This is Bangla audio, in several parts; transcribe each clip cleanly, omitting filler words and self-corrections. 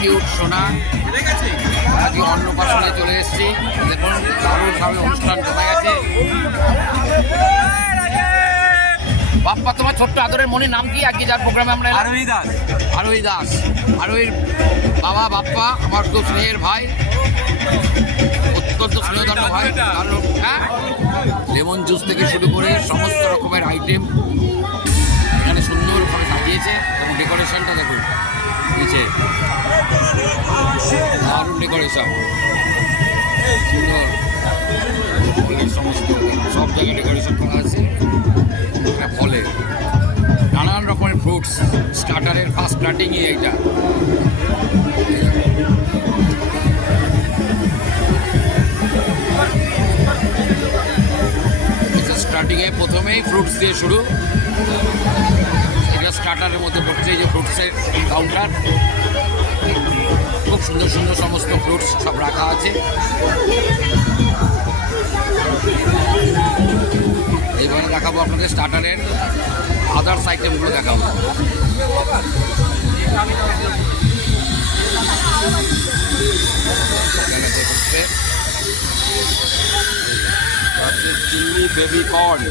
কিউট সোনা আজকে অন্নপ্রাশনে চলে এসেছি। দেখুন দারুণভাবে অনুষ্ঠান জমে গেছে। বাপ্পা, তোমার ছোট্ট আদরের মনির নাম কি? আজকে যার প্রোগ্রামে আমরা আরোহী দাস। আরোহী দাস, আরোহীর বাবা বাপ্পা আমার খুব স্নেহের ভাই, অত্যন্ত স্নেহধন্য ভাই। হ্যাঁ, লেমন জুস থেকে শুরু করে সমস্ত রকমের আইটেম এখানে সুন্দরভাবে সাজিয়েছে এবং ডেকোরেশনটা দেখুন নিচে দারুণ ডেকোরেশন, সুন্দর সমস্ত সব জায়গায় ডেকোরেশন করা আছে। ফলে নানান রকমের ফ্রুটস, স্টার্টারের ফার্স্ট স্টার্টিংই এইটা। স্টার্টিংয়ে প্রথমেই ফ্রুটস দিয়ে শুরু। এটা স্টার্টারের মধ্যে পড়ছে, এই যে ফ্রুটসের কাউন্টার, খুব সুন্দর সুন্দর সমস্ত ফ্রুটস সব রাখা আছে। এইবারে দেখাবো আপনাদের স্টার্টারের আদার্স আইটেমগুলো দেখাবো। চিলি বেবি কর্ন,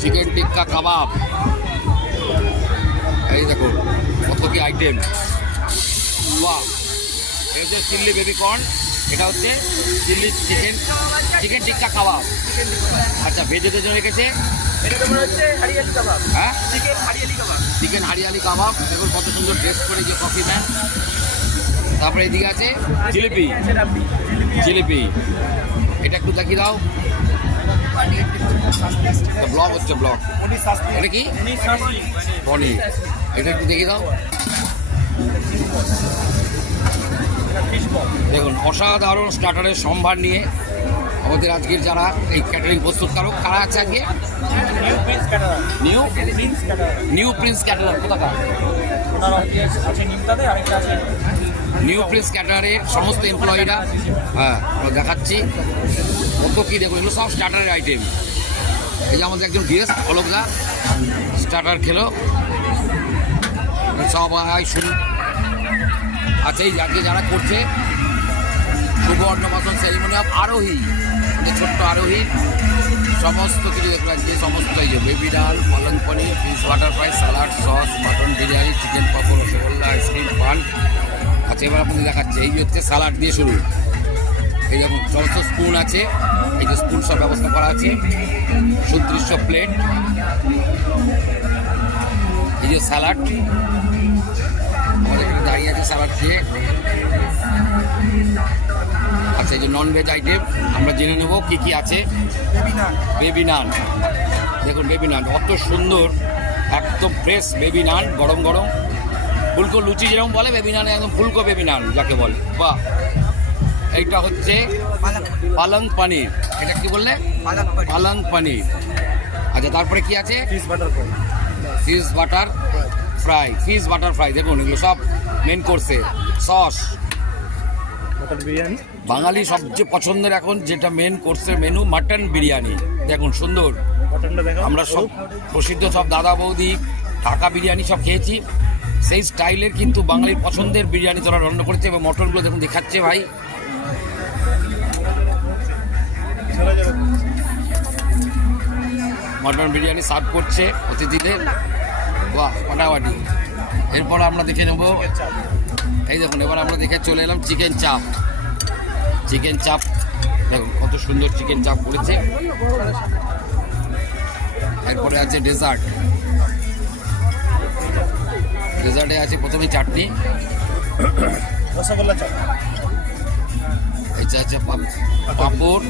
চিকেন টিক্কা কাবাব, এই দেখুন কত কি আইটেম। বাহ, এই হচ্ছে চিলি বেবি কর্ন, এটা হচ্ছে চিলি চিকেন টিক্কা কাবাব। আচ্ছা, ভেজেদের জন্য রেখেছে হ্যাঁ চিকেন হারিয়ালি কাবাব। দেখুন কত সুন্দর ড্রেস করে যে কফি ম্যান। তারপরে এদিকে আছে জিলিপি, জিলিপি এটা একটু দেখিয়ে দাও। ব্লগ হচ্ছে ব্লগ, এটা কি পনির, এটা একটু দেখিয়ে দাও। দেখুন অসাধারণ স্টার্টারের সম্ভার নিয়ে আমাদের আজকের যারা এই ক্যাটারিং প্রস্তুতকারক কারা আছে আজকে? New Prince caterer. কোথাকার? নিউ প্রিন্স ক্যাটারের সমস্ত এমপ্লয়িরা। হ্যাঁ, দেখাচ্ছি কত কি। দেখুন এগুলো সব স্টার্টারের আইটেম। এই যে আমাদের একজন গেস্ট অলোকদা স্টার্টার খেলো সবাই শুরু। আচ্ছা, এই আজকে যারা করছে শুভ অন্নপ্রাশন সেরিমনি অফ আরোহী, ছোট্ট আরোহী, সমস্ত কিছু দেখলো আজকে। সমস্ত এই যে বেবি ডাল, পালং paneer, fish butter fry, salad, sauce, mutton biryani, chicken papad, rasgulla, ice cream, paan. আচ্ছা, এবার আপনাদের দেখাচ্ছে এই হচ্ছে স্যালাড দিয়ে শুরু। এই দেখুন সমস্ত স্পুন আছে, এই যে স্পুন সব ব্যবস্থা করা আছে, সুদৃশ্য প্লেট, এই যে স্যালাড আমাদের এখানে দাঁড়িয়ে আছে স্যালাড খেয়ে। আচ্ছা, এই যে ননভেজ আইটেম আমরা জেনে নেব কি কি আছে। বেবি নান, দেখুন বেবি নান কত সুন্দর, একদম ফ্রেশ বেবি নান, গরম গরম। ফুলকো লুচি যেরকম বলে, বেবি নান একদম ফুলকো বেবি নান যাকে বলে। বাহ, এইটা হচ্ছে পালং পনির, এটা কি বললে? পালং পনির। আচ্ছা, তারপরে কি আছে? Fish butter fry, fish butter fry. দেখুন এগুলো সব মেন কোর্সে। সস, বাঙালি সবচেয়ে পছন্দের এখন যেটা মেন কোর্সের মেনু, মাটন বিরিয়ানি। দেখুন সুন্দর, আমরা সব প্রসিদ্ধ সব দাদা বৌদি ঢাকা বিরিয়ানি সব খেয়েছি, সেই স্টাইলের কিন্তু বাঙালির পছন্দের বিরিয়ানি তোরা রান্না করেছে। এবং মটনগুলো দেখুন দেখাচ্ছে ভাই। মটন বিরিয়ানি সার্ভ করছে অতিথিদের। বাহ, ফাটাফাটি। এরপর আমরা দেখে নেব, এই দেখুন এবার আমরা দেখে চলে এলাম চিকেন চাপ। চিকেন চাপ দেখুন কত সুন্দর চিকেন চাপ করেছে। এরপরে আছে ডেজার্ট, ডেজার্টে আছে প্রথমে চাটনি, রসগোল্লা চাপ, এটা আছে পাঁপড়,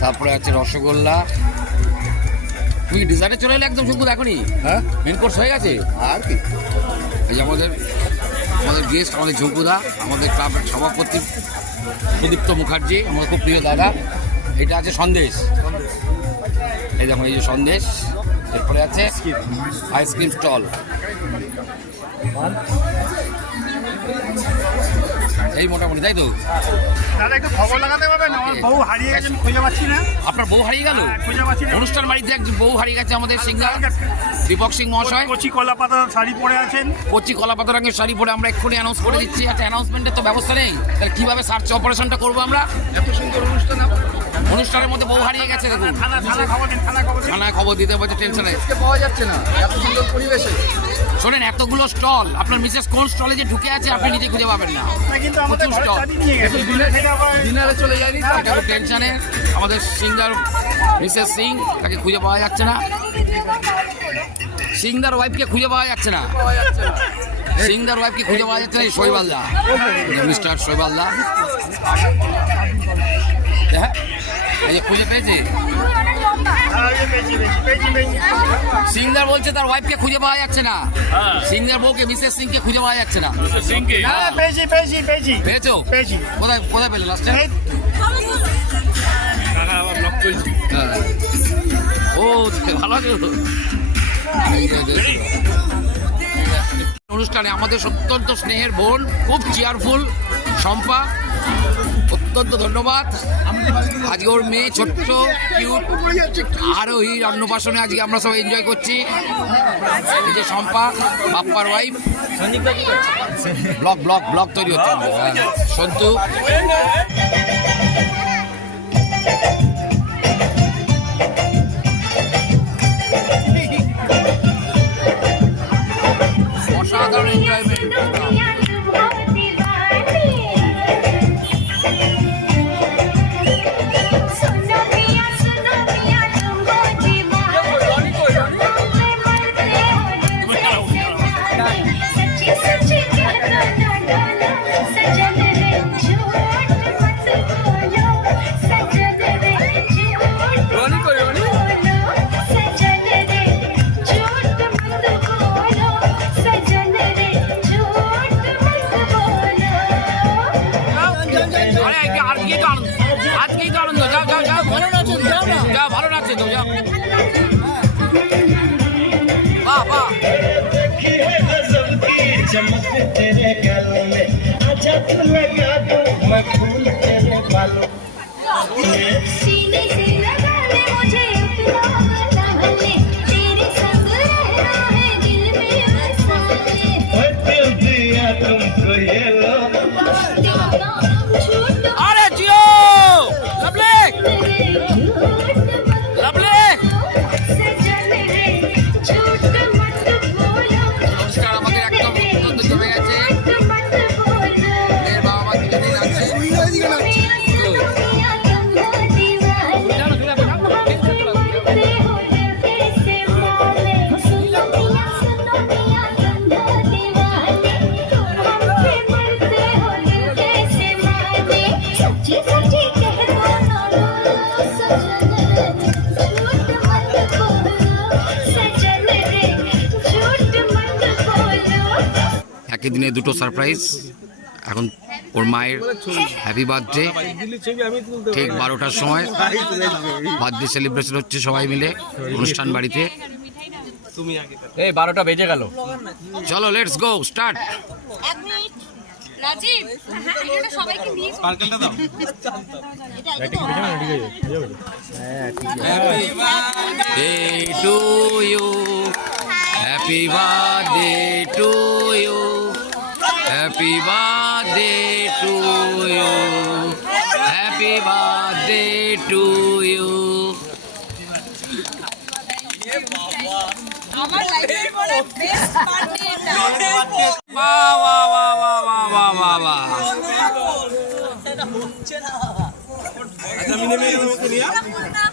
তারপরে আছে রসগোল্লা। তুমি ডেজার্টে চলে এলে একদম শুধু এখনই। হ্যাঁ, মেন কোর্স হয়ে গেছে আর কি। এই যে আমাদের গেস্ট, আমাদের ঝুঁকুদা, আমাদের ক্লাবের সভাপতি সুদীপ্ত মুখার্জি, আমার খুব প্রিয় দাদা। এটা আছে সন্দেশ, এই দেখুন এই যে সন্দেশ। এরপরে আছে আইসক্রিম স্টল, এই মোটামুটি, তাই তো? দাদা একটু খবর লাগাতে পারবেন, আমার বউ হারিয়ে গেছে, আমি খুঁজে পাচ্ছি না। আপনার বউ হারিয়ে গেল? খুঁজে পাচ্ছি না। অনুষ্ঠান বাড়িতে এক বউ হারিয়ে গেছে আমাদের সিঙ্গার দীপক সিং মহাশয়। কচি কলা পাতা শাড়ি পরে আছেন, কচি কলা পাতা রঙের শাড়ি পরে আমরা এক্ষুনি অ্যানাউন্স করে দিচ্ছি। আচ্ছা, অ্যানাউন্সমেন্টের তো ব্যবস্থা নেই, তাহলে কিভাবে সার্চ অপারেশনটা করবো আমরা? এত সুন্দর অনুষ্ঠান, অনুষ্ঠানের মধ্যে বউ হারিয়ে গেছে। দেখুন, থানা খবর দিন, থানায় খবর দিতে বলছে, টেনশনে পাওয়া যাচ্ছে না এত সুন্দর পরিবেশে। শোনেন, এতগুলো স্টল, আপনার মিসেস কোন স্টলে যে ঢুকে আছে আপনি নিজে খুঁজে পাবেন না। কিন্তু আমাদের প্রচুর ঘরের stall। চাবি নিয়ে গেছে, দিনে থেকে আবার ডিনারে চলে যায়নি তো? এটা টেনশনে আমাদের সিঙ্গার মিসেস সিং, তাকে খুঁজে পাওয়া যাচ্ছে না। সিংদার ওয়াইফকে খুঁজে পাওয়া যাচ্ছে না। সিংদার ওয়াইফকে খুঁজে পাওয়া যাচ্ছে না। শৈবালদা, মিস্টার শৈবালদা, হ্যাঁ, এই যে খুঁজে পেয়েছে। সিংদার বলছে তার ওয়াইফকে খুঁজে পাওয়া যাচ্ছে না। সিংদার বউকে, মিসেস সিংকে খুঁজে পাওয়া যাচ্ছে না। পেয়েছো? কোথায় কোথায় পেলে লাস্টে? ও ভালো আছে। অনুষ্ঠানে আমাদের অত্যন্ত স্নেহের বোন, খুব চেয়ারফুল শম্পা, অত্যন্ত ধন্যবাদ। আজকে ওর মেয়ে ছোট্ট কিউট আরোহীর অন্নপ্রাশনে আজকে আমরা সবাই এনজয় করছি। এই যে শম্পা, বাপ্পার ওয়াইফ, ব্লগ তৈরি হচ্ছে সন্তু। অসাধারণ এনজয়মেন্ট। আজকেই তো আনন্দ। যাও যাও যাও, ভালো নাচেন, যাও না, যাও, ভালো নাচেন তো, যাও। বাহ বাহ। अरे जियो लवली लवली। নমস্কার, আমাদের একদম অত্যন্ত জমে গেছে। এর বাবা মা দুজনেই নাচছে। একই দিনে দুটো সারপ্রাইজ। এখন ওর মায়ের হ্যাপি বার্থডে, ঠিক 12টার সময় বার্থডে সেলিব্রেশন হচ্ছে সবাই মিলে অনুষ্ঠান বাড়িতে। এই 12টা বেজে গেল। চলো লেটস গো স্টার্ট। রাজীব, এটা সবাইকে নিয়ে পার্কেলটা দাও। Day to you, happy birthday to you, happy birthday to you, happy birthday to you. আমার লাইফের পরে বেস্ট পার্টি এটা। বাহ বাহ বাহ বাহ বাহ বাহ বাহ। আচ্ছা, আমি নেমে গেলাম।